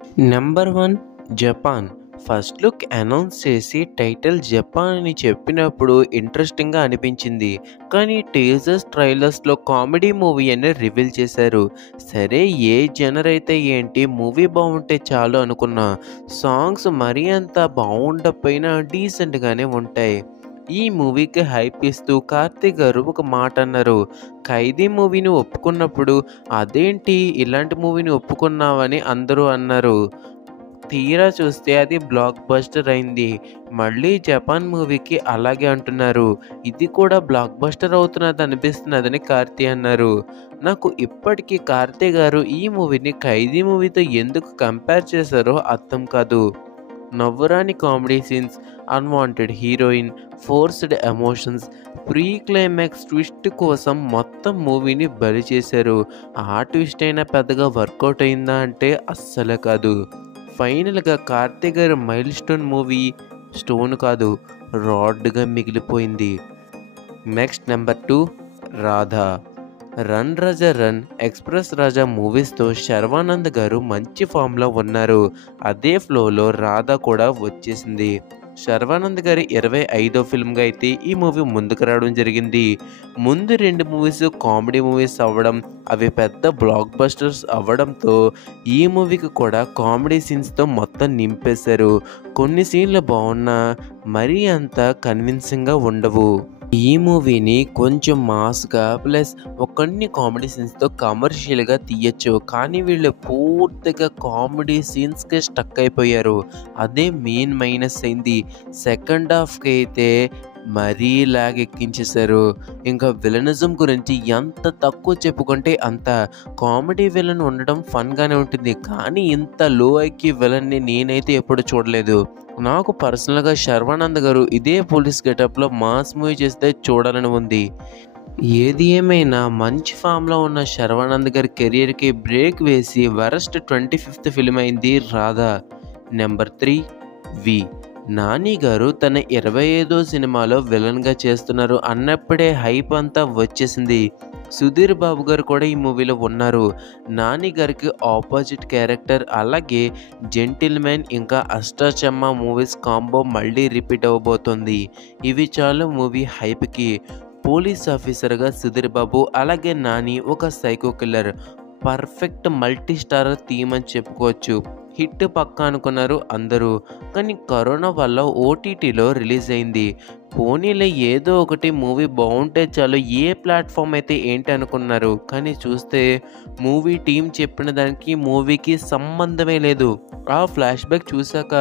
Number 1 Japan. First look announce చేసి title Japan అని చెప్పినప్పుడు ఇంట్రెస్టింగ్‌గా అనిపించింది. కానీ టీజర్స్, ట్రైలర్స్‌లో కామెడీ మూవీ అని రివీల్ చేశారు. సరే ఏ జనర్ అయితే ఏంటి మూవీ బావుంటే చాలు అనుకున్నా. సాంగ్స్ మరీ అంత బావుండకపోయినా డీసెంట్‌గానే ఉంటాయి. ఈ మూవీకి హైప్ ఇస్తూ కార్తీక్ గారు ఒక మాట అన్నారు. 'ఖైదీ' మూవీని ఒప్పుకున్నప్పుడు అదేంటి ఇలాంటి మూవీని ఒప్పుకున్నావని అందరూ అన్నారు. తీరా చూస్తే అది బ్లాక్ బస్టర్ అయింది. మళ్ళీ జపాన్ మూవీకి అలాగే అంటున్నారు. ఇది కూడా బ్లాక్ బస్టర్ అవుతున్నదనిపిస్తున్నదని కార్తీ అన్నారు. నాకు ఇప్పటికీ కార్తీ గారు ఈ మూవీని 'ఖైదీ' మూవీతో ఎందుకు కంపేర్ చేశారో అర్థం కాదు. నవ్వురాని comedy scenes, unwanted heroine, forced emotions, pre climax twist కోసం మొత్తం మూవీని బలి చేశారు. ఆ ట్విస్ట్ అయినా పెద్దగా వర్కౌట్ అయిందా అంటే అస్సలు కాదు. ఫైనల్‌గా కార్తీ గారి మైల్ స్టోన్ మూవీ స్టోన్ కాదు రాడ్‌గా మిగిలిపోయింది. Next number 2 Radha. 'రన్ రాజా రన్', 'ఎక్స్‌ప్రెస్ రాజా' మూవీస్‌తో శర్వానంద్ గారు మంచి ఫామ్‌లో ఉన్నారు. అదే ఫ్లోలో రాధా కూడా వచ్చేసింది. శర్వానంద్ గారి 25వ ఫిల్మ్‌గా అయితే ఈ మూవీ ముందుకు రావడం జరిగింది. ముందు 2 మూవీస్ కామెడీ మూవీస్ అవ్వడం, అవి పెద్ద బ్లాక్ బస్టర్స్ అవ్వడంతో ఈ మూవీకి కూడా కామెడీ సీన్స్‌తో మొత్తం నింపేశారు. కొన్ని సీన్లు బావున్నా మరీ అంత కన్విన్సింగ్‌గా ఉండవు. ఈ మూవీని కొంచెం మాస్‌గా ప్లస్ కొన్ని కామెడీ సీన్స్‌తో కమర్షియల్‌గా తీయొచ్చు. కానీ వీళ్ళు పూర్తిగా కామెడీ సీన్స్‌కే స్టక్ అయిపోయారు. అదే మెయిన్ మైనస్ అయింది. సెకండ్ హాఫ్‌కి అయితే మరీ లాగ్ ఎక్కించేశారు. ఇంకా విలనిజం గురించి ఎంత తక్కువ చెప్పుకుంటే అంత. కామెడీ విలన్ ఉండడం ఫన్‌గానే ఉంటుంది. కానీ ఇంత లో ఐక్యూ విలన్‌ని నేనైతే ఎప్పుడు చూడలేదు. నాకు పర్సనల్‌గా శర్వానంద్ గారు ఇదే పోలీస్ గెటప్‌లో మాస్ మూవీ చేస్తే చూడాలని ఉంది. ఏది ఏమైనా మంచి ఫామ్‌లో ఉన్న శర్వానంద్ గారి కెరియర్‌కి బ్రేక్ వేసి వరస్ట్ 25థ్ ఫిల్మ్ అయింది 'రాధా'. నెంబర్ 3 వి. నాని గారు తన 25వ సినిమాలో విలన్‌గా చేస్తున్నారు అన్నప్పుడే హైప్ అంతా వచ్చేసింది. సుధీర్ బాబు గారు కూడా ఈ మూవీలో ఉన్నారు. నాని గారికి ఆపోజిట్ క్యారెక్టర్. అలాగే 'జెంటిల్‌మెన్' ఇంకా 'అష్టాచెమ్మా' మూవీస్ కాంబో మళ్ళీ రిపీట్ అవ్వబోతోంది. ఇవి చాలు మూవీ హైప్‌కి. పోలీస్ ఆఫీసర్‌గా సుధీర్ బాబు, అలాగే నాని ఒక psycho killer. Perfect multi starrer theme అని చెప్పుకోవచ్చు. హిట్ పక్కా అనుకున్నారు అందరూ. కానీ కరోనా వల్ల ఓటీటీలో రిలీజ్ అయింది. పోనీలే ఏదో ఒకటి మూవీ బావుంటే చాలు, ఏ ప్లాట్‌ఫామ్ అయితే ఏంటి అనుకున్నారు. కానీ చూస్తే మూవీ టీమ్ చెప్పిన దానికి మూవీకి సంబంధమే లేదు. ఆ ఫ్లాష్ బ్యాక్ చూశాక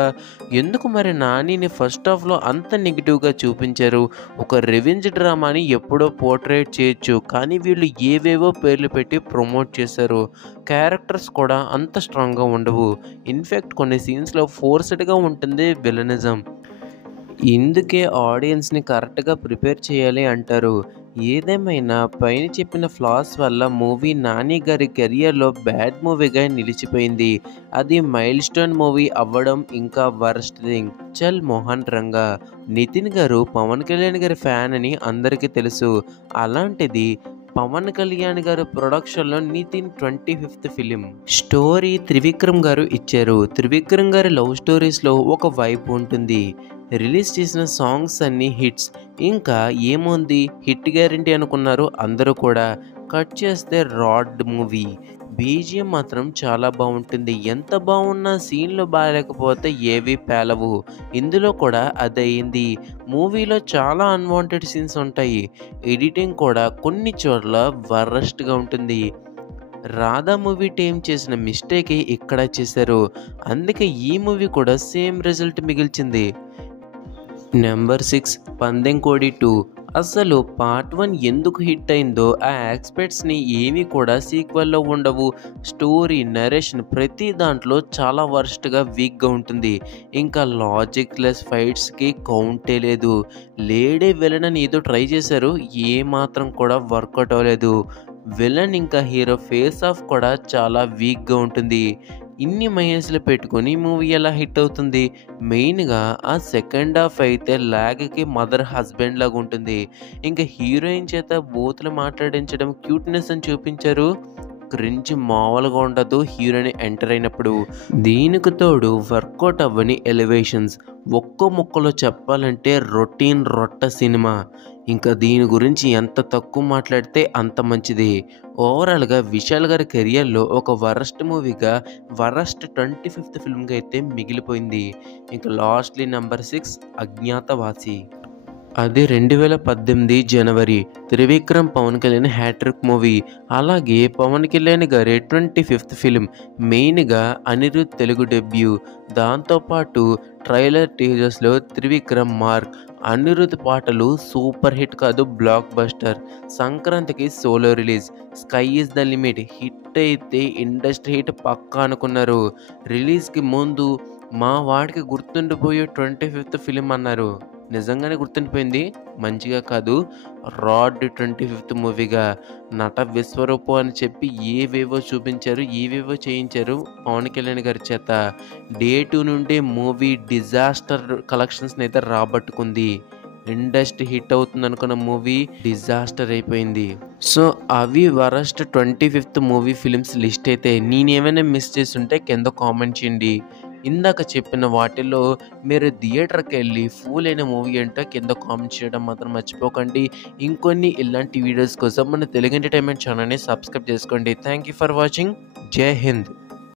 ఎందుకు మరి నానిని ఫస్ట్ హాఫ్‌లో అంత నెగెటివ్‌గా చూపించారు. ఒక రివెంజ్ డ్రామాని ఎప్పుడో పోర్ట్రేట్ చేయొచ్చు. కానీ వీళ్ళు ఏవేవో పేర్లు పెట్టి ప్రమోట్ చేశారు. క్యారెక్టర్స్ కూడా అంత స్ట్రాంగ్‌గా ఉండవు. ఇన్‌ఫాక్ట్ కొన్ని సీన్స్‌లో ఫోర్స్‌డ్‌గా ఉంటుంది విలనిజం. ఇందుకే ఆడియన్స్‌ని కరెక్ట్‌గా ప్రిపేర్ చేయాలి అంటారు. ఏదేమైనా పైన చెప్పిన ఫ్లాస్ వల్ల మూవీ నాని గారి కెరియర్‌లో బ్యాడ్ మూవీగా నిలిచిపోయింది. అది మైల్ స్టోన్ మూవీ అవ్వడం ఇంకా వరస్ట్ థింగ్. చల్ మోహన్ రంగా. నితిన్ గారు పవన్ కళ్యాణ్ గారి ఫ్యాన్ అని అందరికీ తెలుసు. అలాంటిది పవన్ కళ్యాణ్ గారు ప్రొడక్షన్‌లో నితిన్ 25థ్ ఫిలిం. స్టోరీ త్రివిక్రమ్ గారు ఇచ్చారు. త్రివిక్రమ్ గారి లవ్ స్టోరీస్‌లో ఒక వైబ్ ఉంటుంది. రిలీజ్ చేసిన సాంగ్స్ అన్నీ హిట్స్. ఇంకా ఏముంది హిట్ గ్యారెంటీ అనుకున్నారు అందరూ కూడా. కట్ చేస్తే రాడ్ మూవీ. బీజీఎం మాత్రం చాలా బావుంటుంది. ఎంత బావున్నా సీన్‌లు బాలేకపోతే ఏవి పేలవు. ఇందులో కూడా అదయింది. మూవీలో చాలా అన్వాంటెడ్ సీన్స్ ఉంటాయి. ఎడిటింగ్ కూడా కొన్ని చోట్ల వరస్ట్‌గా ఉంటుంది. రాధా మూవీ టీం చేసిన మిస్టేకే ఇక్కడ చేశారు. అందుకే ఈ మూవీ కూడా సేమ్ రిజల్ట్ మిగిల్చింది. నెంబర్ 6 పందెంకోడి 2. అసలు పార్ట్ 1 ఎందుకు హిట్ అయిందో ఆ ఆస్పెక్ట్స్‌ని ఏమీ కూడా సీక్వెల్‌లో ఉండవు. స్టోరీ, నరేషన్ ప్రతి దాంట్లో చాలా వరస్ట్‌గా వీక్‌గా ఉంటుంది. ఇంకా లాజిక్ లెస్ ఫైట్స్‌కి కౌంటే లేదు. లేడీ విలన్ అని ఏదో ట్రై చేశారు. ఏమాత్రం కూడా వర్కౌట్ అవ్వలేదు. విలన్ ఇంకా హీరో ఫేస్ ఆఫ్ కూడా చాలా వీక్‌గా ఉంటుంది. ఇన్ని మైనస్‌లు పెట్టుకొని మూవీ ఎలా హిట్ అవుతుంది? మెయిన్‌గా ఆ సెకండ్ హాఫ్ అయితే లాగ్‌కి మదర్ హస్బెండ్ లాగా ఉంటుంది. ఇంకా హీరోయిన్ చేత బూతులు మాట్లాడించడం, క్యూట్‌నెస్ అని చూపించారు. క్రింజ్ మామూలుగా ఉండదు హీరోని ఎంటర్ అయినప్పుడు. దీనికి తోడు వర్కౌట్ అవ్వని ఎలివేషన్స్, ఒక్కో ముక్కలో చెప్పాలంటే రొటీన్ రొట్ట సినిమా. ఇంకా దీని గురించి ఎంత తక్కువ మాట్లాడితే అంత మంచిది. ఓవరాల్గా విశాల్ గారి కెరియర్లో ఒక వరస్ట్ మూవీగా, వరస్ట్ 25th ఫిల్మ్గా అయితే మిగిలిపోయింది. ఇంకా లాస్ట్లీ నెంబర్ 6 అజ్ఞాతవాసి. అది 2018 జనవరి త్రివిక్రమ్ పవన్ కళ్యాణ్ హ్యాట్రిక్ మూవీ. అలాగే పవన్ కళ్యాణ్ గారి 25th ఫిలిం, మెయిన్గా అనిరుద్ తెలుగు డెబ్యూ. దాంతోపాటు ట్రైలర్ టీజర్స్లో త్రివిక్రమ్ మార్క్. అనిరుద్ పాటలు సూపర్ హిట్ కాదు, బ్లాక్ బస్టర్. సంక్రాంతికి solo release. Sky is the limit hit అయితే ఇండస్ట్రీ హిట్ పక్కా అనుకున్నారు. రిలీజ్కి ముందు మా వాడికి గుర్తుండిపోయే 25th ఫిలిం అన్నారు. నిజంగానే గుర్తుండిపోయింది, మంచిగా కాదు. రాడ్ 25th మూవీగా నట విశ్వరూపం అని చెప్పి ఏవేవో చూపించారు, ఏవేవో చేయించారు పవన్ కళ్యాణ్ గారి చేత. డే 2 నుండే మూవీ డిజాస్టర్ కలెక్షన్స్ని అయితే రాబట్టుకుంది. ఇండస్ట్రీ హిట్ అవుతుంది అనుకున్న మూవీ డిజాస్టర్ అయిపోయింది. సో అవి worst 25th movie films list అయితే. నేనేమైనా మిస్ చేస్తుంటే కింద కామెంట్ చేయండి. ఇందాక చెప్పిన వాటిల్లో మీరు థియేటర్కి వెళ్ళి ఫుల్ అయిన మూవీ ఏంటో కింద కామెంట్ చేయడం మాత్రం మర్చిపోకండి. ఇంకొన్ని ఇలాంటి వీడియోస్ కోసం మన తెలుగు ఎంటర్టైన్మెంట్ ఛానల్ని సబ్స్క్రైబ్ చేసుకోండి. Thank you for watching. జై హింద్.